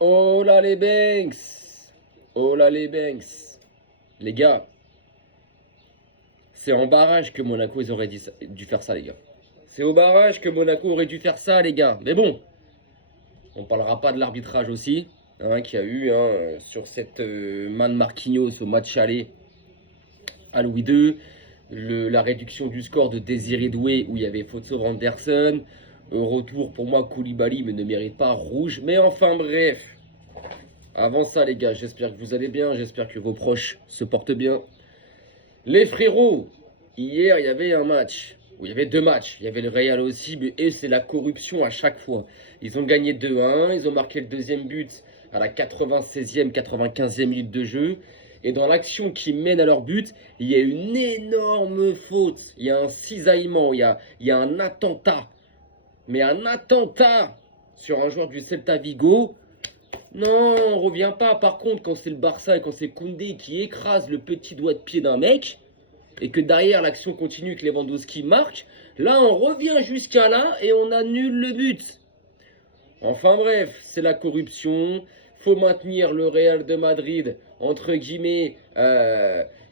Oh là les Banks! Oh là les Banks! Les gars, c'est en barrage que Monaco ils auraient dû faire ça, les gars. C'est au barrage que Monaco aurait dû faire ça, les gars. Mais bon, on parlera pas de l'arbitrage aussi, hein, qu'il y a eu sur cette main de Marquinhos au match aller à Louis II. La réduction du score de Désiré Doué où il y avait faute sur Anderson. Retour pour moi, Koulibaly mais ne mérite pas rouge. Mais enfin bref. Avant ça les gars, j'espère que vous allez bien. J'espère que vos proches se portent bien. Les frérots, hier il y avait un match. Où il y avait deux matchs. Il y avait le Real aussi. Mais et c'est la corruption à chaque fois. Ils ont gagné 2-1. Ils ont marqué le deuxième but à la 96e, 95e minute de jeu. Et dans l'action qui mène à leur but, il y a une énorme faute. Il y a un cisaillement, il y a un attentat. Mais un attentat sur un joueur du Celta Vigo. Non, on revient pas. Par contre, quand c'est le Barça et quand c'est Koundé qui écrase le petit doigt de pied d'un mec, et que derrière l'action continue et que Lewandowski marque, là on revient jusqu'à là et on annule le but. Enfin bref, c'est la corruption. Faut maintenir le Real de Madrid, entre guillemets,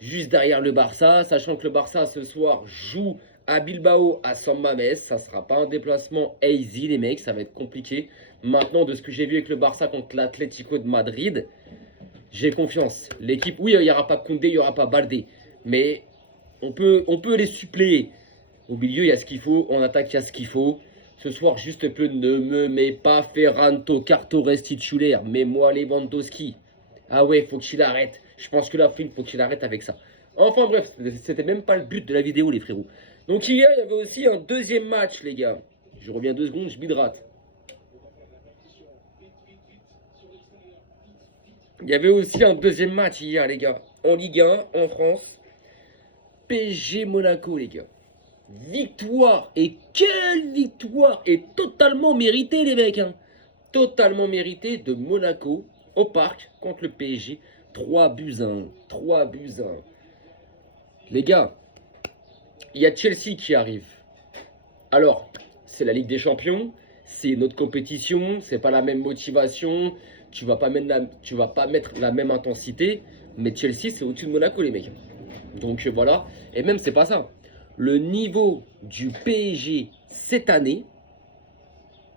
juste derrière le Barça, sachant que le Barça ce soir joue à Bilbao, à San Mamés. Ça sera pas un déplacement easy, les mecs, ça va être compliqué. Maintenant, de ce que j'ai vu avec le Barça contre l'Atlético de Madrid, j'ai confiance. L'équipe, oui, il n'y aura pas Koundé, il n'y aura pas Baldé, mais on peut les suppléer. Au milieu, il y a ce qu'il faut, en attaque, il y a ce qu'il faut. Ce soir, juste peu, ne me mets pas Ferran Torres titulaire. Mets-moi Lewandowski. Ah ouais, faut qu'il arrête. Je pense que la fin, faut qu'il arrête avec ça. Enfin bref, c'était même pas le but de la vidéo, les frérots. Donc hier, il y avait aussi un deuxième match, les gars. Je reviens 2 secondes, je m'hydrate. Il y avait aussi un deuxième match hier, les gars. En Ligue 1, en France. PSG Monaco, les gars. Victoire, et quelle victoire, et totalement méritée les mecs, hein. Totalement méritée de Monaco au parc contre le PSG. 3 buts 1, 3 buts 1. Les gars, il y a Chelsea qui arrive. Alors, c'est la Ligue des Champions, c'est notre compétition, c'est pas la même motivation, tu vas pas mettre la même intensité, mais Chelsea c'est au-dessus de Monaco les mecs. Donc voilà, et même c'est pas ça. Le niveau du PSG cette année,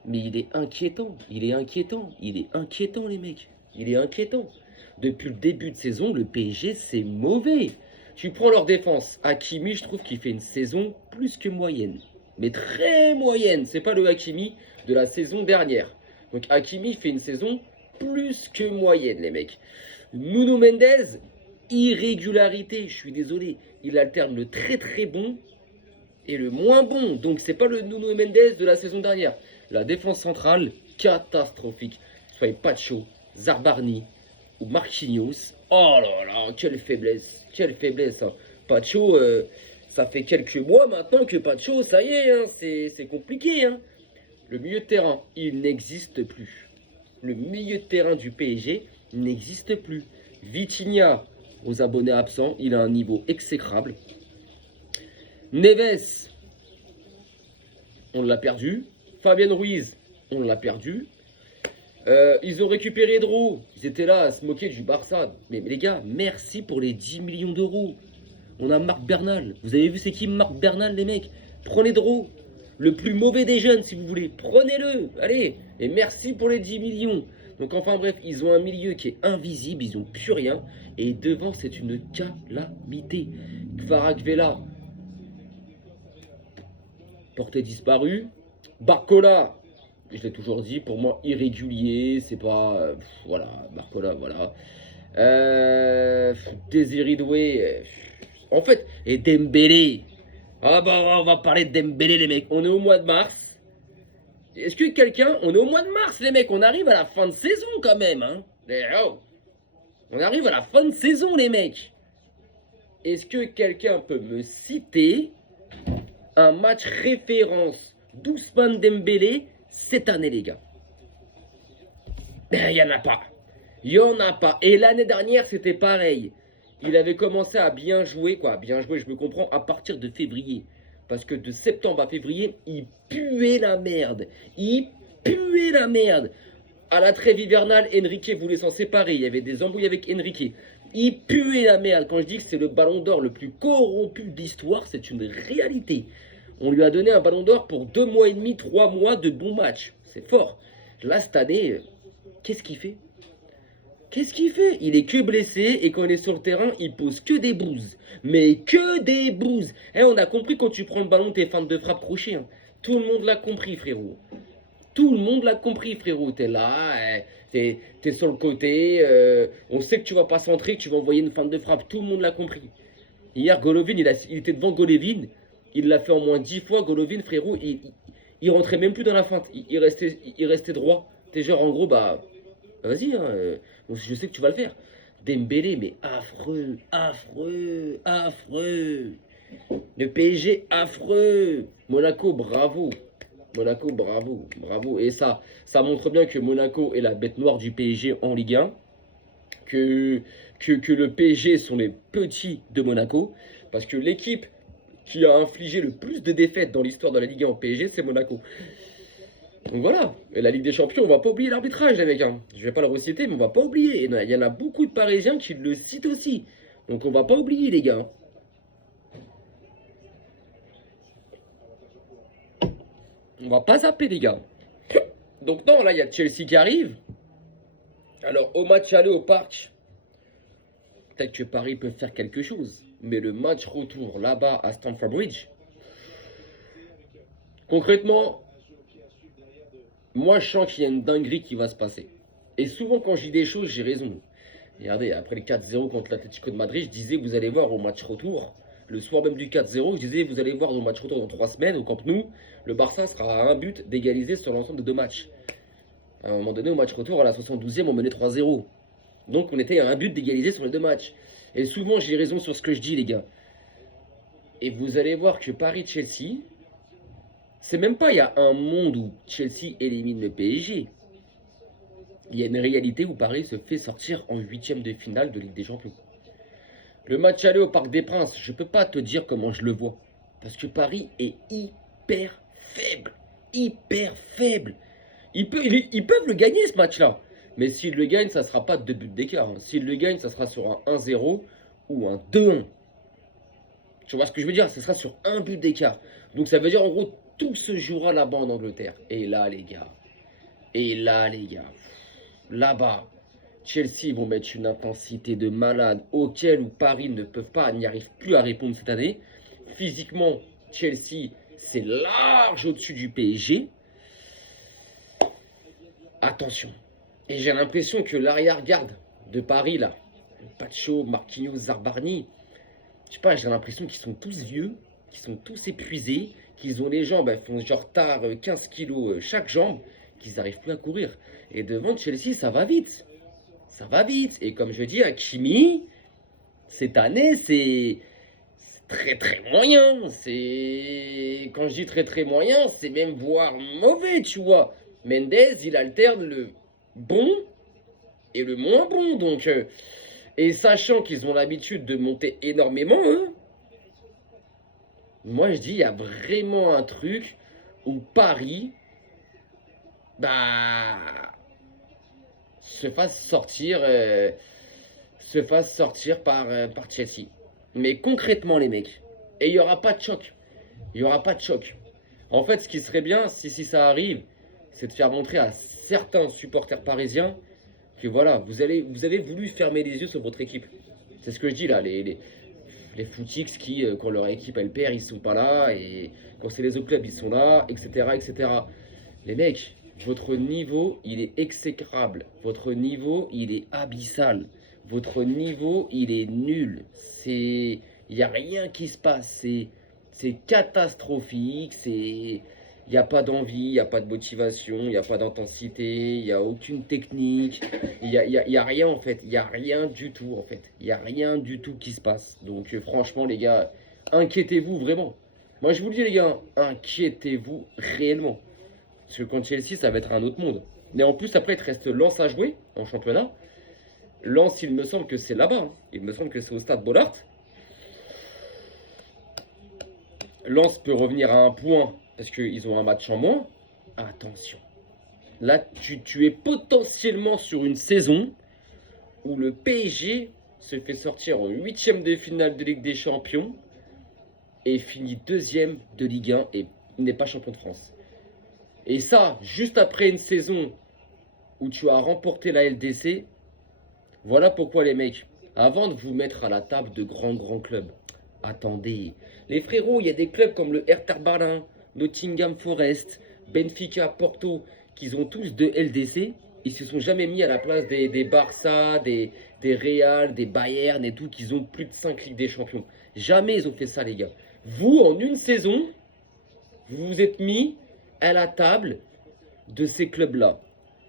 mais il est inquiétant, il est inquiétant, il est inquiétant les mecs, il est inquiétant. Depuis le début de saison, le PSG c'est mauvais. Tu prends leur défense, Hakimi, je trouve qu'il fait une saison plus que moyenne, mais très moyenne. C'est pas le Hakimi de la saison dernière. Donc Hakimi fait une saison plus que moyenne les mecs. Nuno Mendes, irrégularité, je suis désolé, il alterne le très très bon et le moins bon. Donc c'est pas le Nuno Mendes de la saison dernière. La défense centrale, catastrophique. Soyez Pacho, Zarbarni ou Marquinhos. Oh là là, quelle faiblesse. Quelle faiblesse. Hein. Pacho, ça fait quelques mois maintenant que Pacho, ça y est, hein, c'est compliqué. Hein. Le milieu de terrain, il n'existe plus. Le milieu de terrain du PSG n'existe plus. Vitinha, aux abonnés absents, il a un niveau exécrable. Neves, on l'a perdu. Fabien Ruiz, on l'a perdu. Ils ont récupéré Dro. Ils étaient là à se moquer du Barça. Mais les gars, merci pour les 10 millions d'euros. On a Marc Bernal. Vous avez vu c'est qui Marc Bernal, les mecs? Prenez Dro. Le plus mauvais des jeunes, si vous voulez. Prenez-le. Allez. Et merci pour les 10 millions. Donc enfin bref, ils ont un milieu qui est invisible. Ils n'ont plus rien. Et devant, c'est une calamité. Kvaratskhelia, portée disparue. Barcola, je l'ai toujours dit, pour moi irrégulier, c'est pas... voilà, Barcola, voilà. Désiré Doué, en fait, et Dembélé. Ah bah on va parler de Dembélé les mecs, on est au mois de mars. Est-ce que quelqu'un... On est au mois de mars les mecs, on arrive à la fin de saison quand même, hein. Oh. On arrive à la fin de saison les mecs. Est-ce que quelqu'un peut me citer un match référence d'Ousmane Dembélé cette année, les gars? Il n'y en a pas. Il n'y en a pas. Et l'année dernière, c'était pareil. Il avait commencé à bien jouer, quoi. Bien jouer, je me comprends, à partir de février. Parce que de septembre à février, il puait la merde. Il puait la merde. À la trêve hivernale, Enrique voulait s'en séparer. Il y avait des embrouilles avec Enrique. Il puait la merde. Quand je dis que c'est le ballon d'or le plus corrompu de l'histoire, c'est une réalité. On lui a donné un ballon d'or pour 2 mois et demi, 3 mois de bons matchs. C'est fort. Là, cette année, qu'est-ce qu'il fait? Qu'est-ce qu'il fait? Il est que blessé et quand il est sur le terrain, il pose que des bouses. Mais que des bouses. On a compris quand tu prends le ballon, t'es fan de frappe crochet. Hein. Tout le monde l'a compris, frérot. Tout le monde l'a compris, frérot. T'es là, t'es sur le côté. On sait que tu vas pas centrer, que tu vas envoyer une fin de frappe. Tout le monde l'a compris. Hier, Golovin, il était devant Golovin. Il l'a fait en moins 10 fois. Golovin, frérot, il rentrait même plus dans la feinte. Il restait droit. T'es genre, en gros, bah, vas-y, hein, je sais que tu vas le faire. Dembélé, mais affreux, affreux, affreux. Le PSG, affreux. Monaco, bravo. Monaco, bravo, bravo. Et ça montre bien que Monaco est la bête noire du PSG en Ligue 1. Que le PSG sont les petits de Monaco. Parce que l'équipe qui a infligé le plus de défaites dans l'histoire de la Ligue 1 en PSG, c'est Monaco. Donc voilà. Et la Ligue des Champions, on va pas oublier l'arbitrage, les mecs. Hein. Je vais pas le reciter, mais on va pas oublier. Et il y en a beaucoup de Parisiens qui le citent aussi. Donc on va pas oublier, les gars. On va pas zapper, les gars. Donc non, là, il y a Chelsea qui arrive. Alors, au match aller au parc, peut-être que Paris peut faire quelque chose. Mais le match retour là-bas à Stamford Bridge, concrètement, moi, je sens qu'il y a une dinguerie qui va se passer. Et souvent, quand je dis des choses, j'ai raison. Regardez, après le 4-0 contre l'Atlético de Madrid, je disais, vous allez voir au match retour. Le soir même du 4-0, je disais, vous allez voir au match retour dans 3 semaines au Camp Nou. Le Barça sera à un but d'égaliser sur l'ensemble de 2 matchs. À un moment donné, au match retour, à la 72e, on menait 3-0. Donc, on était à un but d'égaliser sur les 2 matchs. Et souvent, j'ai raison sur ce que je dis, les gars. Et vous allez voir que Paris-Chelsea, c'est même pas il y a un monde où Chelsea élimine le PSG. Il y a une réalité où Paris se fait sortir en 8e de finale de Ligue des Champions. Le match aller au Parc des Princes, je peux pas te dire comment je le vois. Parce que Paris est hyper faible. Hyper faible. Ils peuvent le gagner ce match-là. Mais s'ils le gagnent, ça ne sera pas de 2 buts d'écart. Hein. S'ils le gagnent, ça sera sur un 1-0 ou un 2-1. Tu vois ce que je veux dire? Ça sera sur un but d'écart. Donc ça veut dire en gros, tout se jouera là-bas en Angleterre. Et là, les gars. Là-bas, Chelsea vont mettre une intensité de malade auquel où Paris ne peuvent pas, n'y arrive plus à répondre cette année. Physiquement, Chelsea, c'est large au-dessus du PSG. Attention. Et j'ai l'impression que l'arrière-garde de Paris, là, Pacho, Marquinhos, Zarbarni, je sais pas, j'ai l'impression qu'ils sont tous vieux, qu'ils sont tous épuisés, qu'ils ont les jambes, elles font genre tard 15 kilos chaque jambe, qu'ils n'arrivent plus à courir. Et devant Chelsea, ça va vite. Ça va vite. Et comme je dis, Hakimi, cette année, c'est très très moyen. Quand je dis très très moyen, c'est même voire mauvais, tu vois. Mendes, il alterne le bon et le moins bon. Donc, et sachant qu'ils ont l'habitude de monter énormément, moi je dis, il y a vraiment un truc où Paris, bah, se fasse sortir par Chelsea. Mais concrètement, les mecs, et il n'y aura pas de choc. Il n'y aura pas de choc. En fait, ce qui serait bien, si ça arrive, c'est de faire montrer à certains supporters parisiens que voilà, vous avez voulu fermer les yeux sur votre équipe. C'est ce que je dis là, les footix qui, quand leur équipe elle perd, ils sont pas là, et quand c'est les autres clubs, ils sont là, etc., etc. Les mecs, votre niveau, il est exécrable. Votre niveau, il est abyssal. Votre niveau, il est nul. Il n'y a rien qui se passe. C'est catastrophique. Il n'y a pas d'envie, il n'y a pas de motivation, il n'y a pas d'intensité, il n'y a aucune technique. Il y a rien en fait. Il n'y a rien du tout en fait. Il n'y a rien du tout qui se passe. Donc franchement les gars, inquiétez-vous vraiment. Moi je vous le dis les gars, inquiétez-vous réellement. Parce que contre Chelsea, ça va être un autre monde. Mais en plus, après, il te reste Lens à jouer en championnat. Lens, il me semble que c'est là-bas. Hein. Il me semble que c'est au stade Bollaert. Lens peut revenir à un point parce qu'ils ont un match en moins. Attention. Là, tu es potentiellement sur une saison où le PSG se fait sortir en huitième de finale de Ligue des Champions et finit deuxième de Ligue 1 et n'est pas champion de France. Et ça, juste après une saison où tu as remporté la LDC, voilà pourquoi les mecs, avant de vous mettre à la table de grands clubs, attendez. Les frérots, il y a des clubs comme le Hertha Berlin, Nottingham Forest, Benfica, Porto, qui ont tous de LDC. Ils se sont jamais mis à la place des Barça, des Real, des Bayern et tout, qui ont plus de 5 Ligues des Champions. Jamais ils ont fait ça, les gars. Vous, en une saison, vous vous êtes mis à la table de ces clubs-là.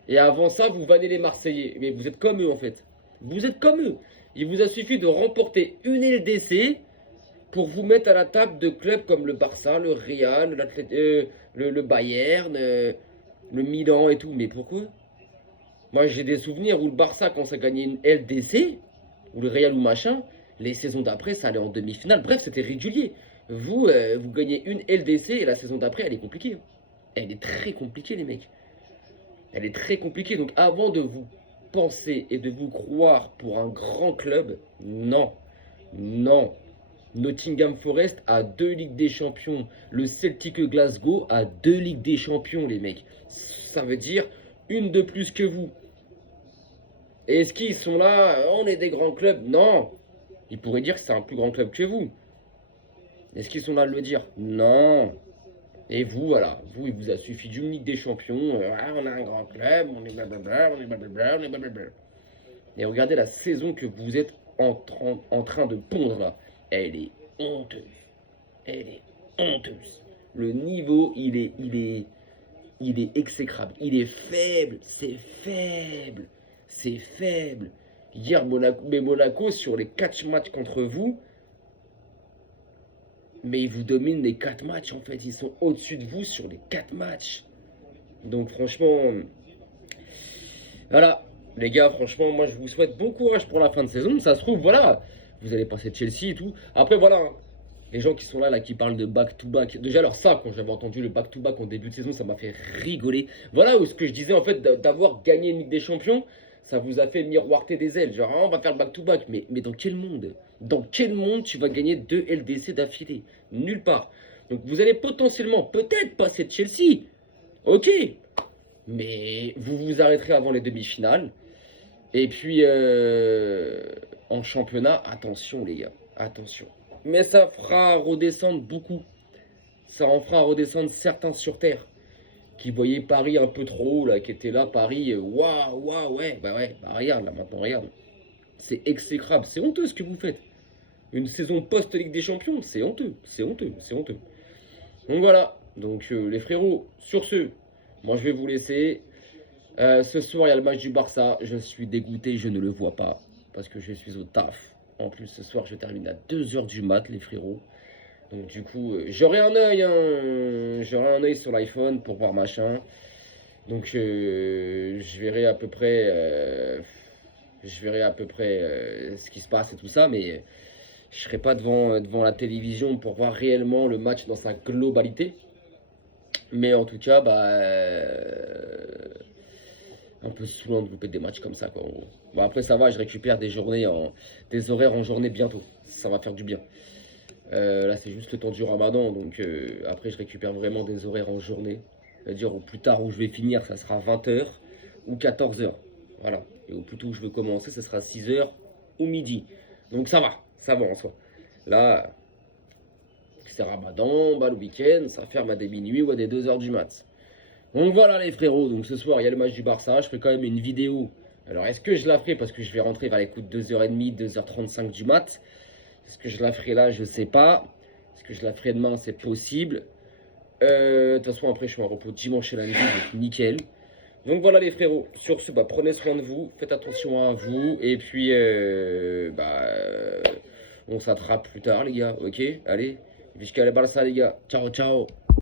Et avant ça, vous vannez les Marseillais. Mais vous êtes comme eux, en fait. Vous êtes comme eux. Il vous a suffi de remporter une LDC pour vous mettre à la table de clubs comme le Barça, le Real, le Bayern, le Milan et tout. Mais pourquoi? Moi, j'ai des souvenirs où le Barça, quand ça gagnait une LDC, ou le Real ou machin, les saisons d'après, ça allait en demi-finale. Bref, c'était régulier. Vous, vous gagnez une LDC et la saison d'après, elle est compliquée. Elle est très compliquée, les mecs. Elle est très compliquée. Donc, avant de vous penser et de vous croire pour un grand club, non. Non. Nottingham Forest a 2 Ligues des Champions. Le Celtic Glasgow a 2 Ligues des Champions, les mecs. Ça veut dire une de plus que vous. Est-ce qu'ils sont là? On est des grands clubs? Non. Ils pourraient dire que c'est un plus grand club que vous. Est-ce qu'ils sont là de le dire? Non. Et vous, voilà, vous, il vous a suffi d'une Ligue des Champions. On a un grand club, on est blablabla, on est blablabla, on est blablabla. Et regardez la saison que vous êtes en train de pondre là. Elle est honteuse. Elle est honteuse. Le niveau, il est exécrable. Il est faible. C'est faible. C'est faible. Hier, Monaco, sur les 4 matchs contre vous, mais ils vous dominent les 4 matchs en fait. Ils sont au-dessus de vous sur les 4 matchs. Donc franchement, voilà. Les gars, franchement, moi je vous souhaite bon courage pour la fin de saison. Ça se trouve, voilà, vous allez passer Chelsea et tout. Après, voilà, hein, les gens qui sont là, qui parlent de back-to-back. Déjà, alors ça, quand j'avais entendu le back-to-back en début de saison, ça m'a fait rigoler. Voilà où ce que je disais en fait, d'avoir gagné une Ligue des Champions, ça vous a fait miroiter des ailes. Genre, ah, on va faire le back-to-back. Mais dans quel monde? Dans quel monde tu vas gagner 2 LDC d'affilée? Nulle part. Donc vous allez potentiellement, peut-être passer de Chelsea. Ok. Mais vous vous arrêterez avant les demi-finales. Et puis, en championnat, attention les gars. Attention. Mais ça fera redescendre beaucoup. Ça en fera redescendre certains sur Terre. Qui voyaient Paris un peu trop haut, là, qui étaient là, Paris, waouh, ouais. Bah regarde, là, maintenant, regarde. C'est exécrable. C'est honteux ce que vous faites. Une saison post-Ligue des Champions, c'est honteux, c'est honteux, c'est honteux. Donc voilà, donc les frérots, sur ce, moi je vais vous laisser. Ce soir, il y a le match du Barça, je suis dégoûté, je ne le vois pas, parce que je suis au taf. En plus, ce soir, je termine à 2h du mat, les frérots. Donc du coup, j'aurai un œil, j'aurai un œil sur l'iPhone pour voir machin. Donc je verrai à peu près, ce qui se passe et tout ça, mais je serai pas devant la télévision pour voir réellement le match dans sa globalité. Mais en tout cas, un peu saoulant de louper des matchs comme ça, quoi. Bon, après, ça va, je récupère des horaires en journée bientôt. Ça va faire du bien. Là, c'est juste le temps du ramadan. Donc, après, je récupère vraiment des horaires en journée. C'est-à-dire, au plus tard où je vais finir, ça sera 20h ou 14h. Voilà. Et au plus tôt où je veux commencer, ça sera 6h ou midi. Donc, ça va en soi. Là, c'est ramadan, le week-end, ça ferme à des minuit ou à des 2h du mat. Donc voilà les frérots, donc ce soir il y a le match du Barça, je ferai quand même une vidéo. Alors est-ce que je la ferai parce que je vais rentrer vers les coups de 2h30, 2h35 du mat? Est-ce que je la ferai là? Je sais pas. Est-ce que je la ferai demain? C'est possible. De toute façon après je suis en repos dimanche et lundi, donc nickel. Donc voilà les frérots, sur ce, prenez soin de vous, faites attention à vous, et puis on s'attrape plus tard les gars, ok? Allez, jusqu'à la Barça les gars, ciao ciao.